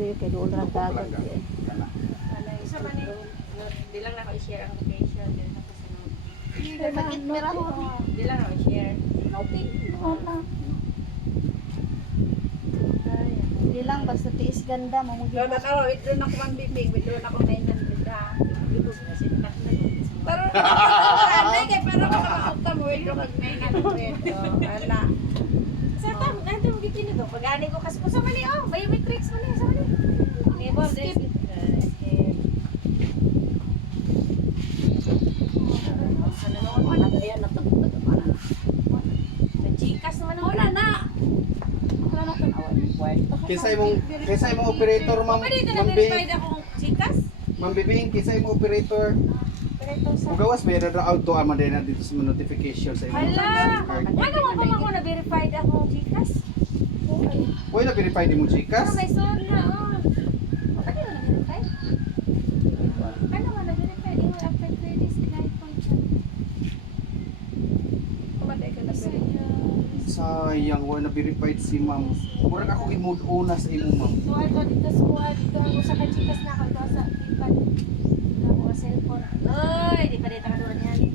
diri kay doon ra dagat eh. Isa man eh. Di lang na ako i-share ang location. Di lang ako sa note. Bakit mera ho? Di lang ako i-share. Okay. Hindi lang basta tiis ganda mo mo. Doon ako, doon ako mambibig. Doon ako 900 ha. Libog na sintak na doon. Pero, anay kay para makakakita mo. Ito kag 900. Ala. Sa tam, nanto mo gitin ito. Pag-ani ko kasi sa mali, oh, biometrics mo na sa mali. Never, skip. Kisay mo operator ma'am. Ma'am Bibing, kisay mo operator. Kung gawas may ra auto ama din na dito sa notification sa imong Hala! card. Ano mo ba ako na-verified akong Gcash? Oy na verify di mo Ano Gcash? may son na, oh. Ano na na-verify? Ano nga na-verify? Di mo after 3 days, live function. Kumatay ka na-verify. Sayang wala na verified si ma'am. Murag ako i-mode una sa imo ma'am. So, ato dito sa kuha, dito ako sa Gcash na ako, ito sa iPad. Dito ako sa cellphone. Ay, di pa dito ka doon yan eh.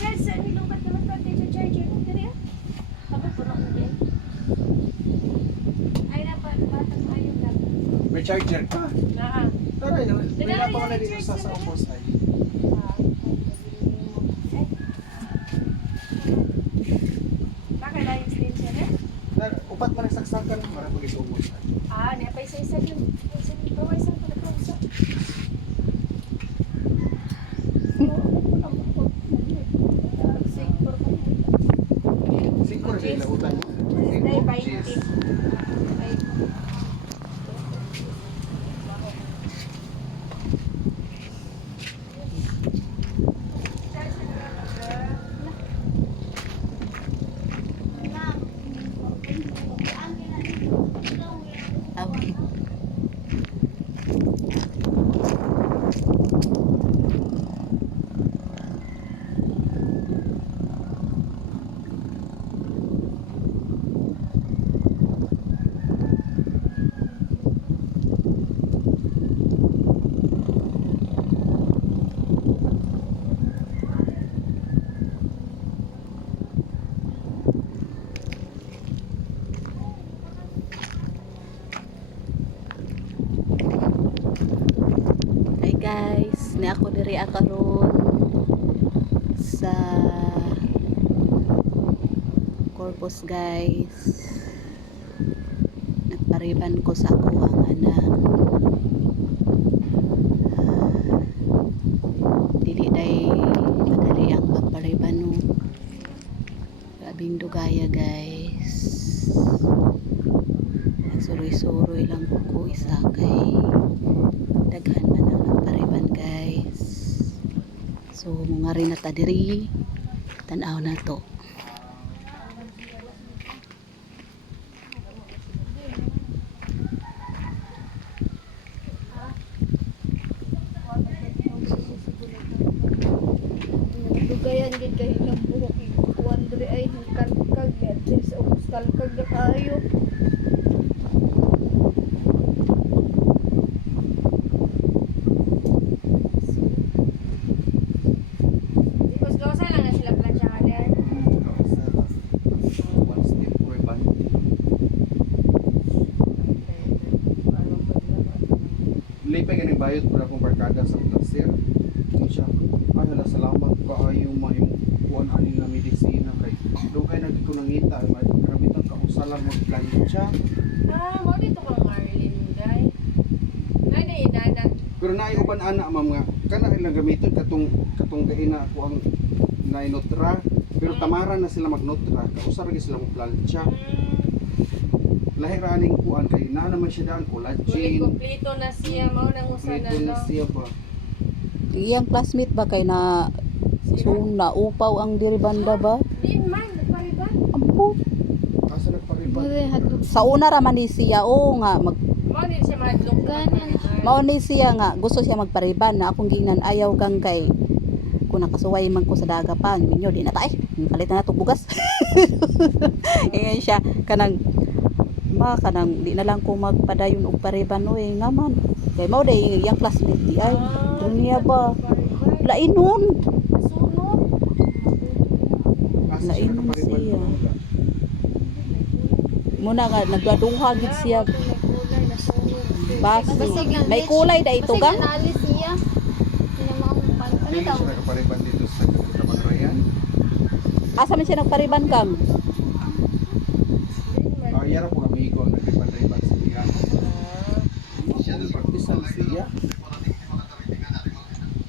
Charge, saan nilukat naman pa dito charger mo? Diri ah. Kapag puno mo din. Ay, dapat, batang ayun lang. May charger ka. Naa. Tara yun. May pa ko na dito sa Opos ay. Bakit na yung extension eh? Upat man nagsaksakan para pag isumos ay. Ah, niya pa isa-isa yung isang pagkakausa. Singko rin yung lautan mo. Day by Cheers. Hi guys, ni ako diri karon sa Corpus guys. Nagpariban ko sa ako ang anak. Dili day madali ang pagpariban no. Grabing dugaya guys. Nagsuroy-suroy lang ko isa kay daghan man ang nagpariban guys. So mga rin na ta diri tan-aw na to. Dugayan gid kay ilang buhok wandre ay kalkag at least og kalkag na kayo. Because gawsa lang na sila plansya ka din. One step for band. Lipay ganing bayot para akong barkada sa placer. Ano siya? Ay hala salamat kaayo maayong kuan ani nga medisina kay dugay na dito nangita ay karabitan ka usalang mo plancha. Ah, mo dito ko Marlene guy. Nay na inana. Pero naay uban ana ma'am nga kana ilang gamiton katong gaina ako ang nainotra pero tamaran na sila magnotra kausar gyud sila mo plancha. Lahi ra aning kuan kay na naman siya daan collagen. Kompleto na siya mao nang usa na Ito no. na siya ba? Iyang classmate ba kay na suna upaw ang diri banda ba? Di man nagpariban. Ampo. Asa nagpariban? Mare hadlok Sa una ra man ni siya o nga Mao din siya madlok. mao ni siya nga gusto siya magpariban na akong giingnan ayaw kang kay kung nakasuway man ko sa dagapan minyo di na tae palit na to bugas. Ingon siya kanang Ma kanang di na lang ko magpadayon og pariban oy nga man. Kay mao day yang classmate di ay. Dunya ba? Lainon. Sunod. Asa Lain siya nakapariban siya. ko mga. Muna nga nagduha gid siya. Basi. Basig ang May kulay da ito Basig gang. analis niya. Ano Dili daw? siya nakapariban dito sa Tabangrayan. Asa man siya nagpariban kang? Yara po amigo ang nagpariban sa iya. Siya nagpraktisan siya.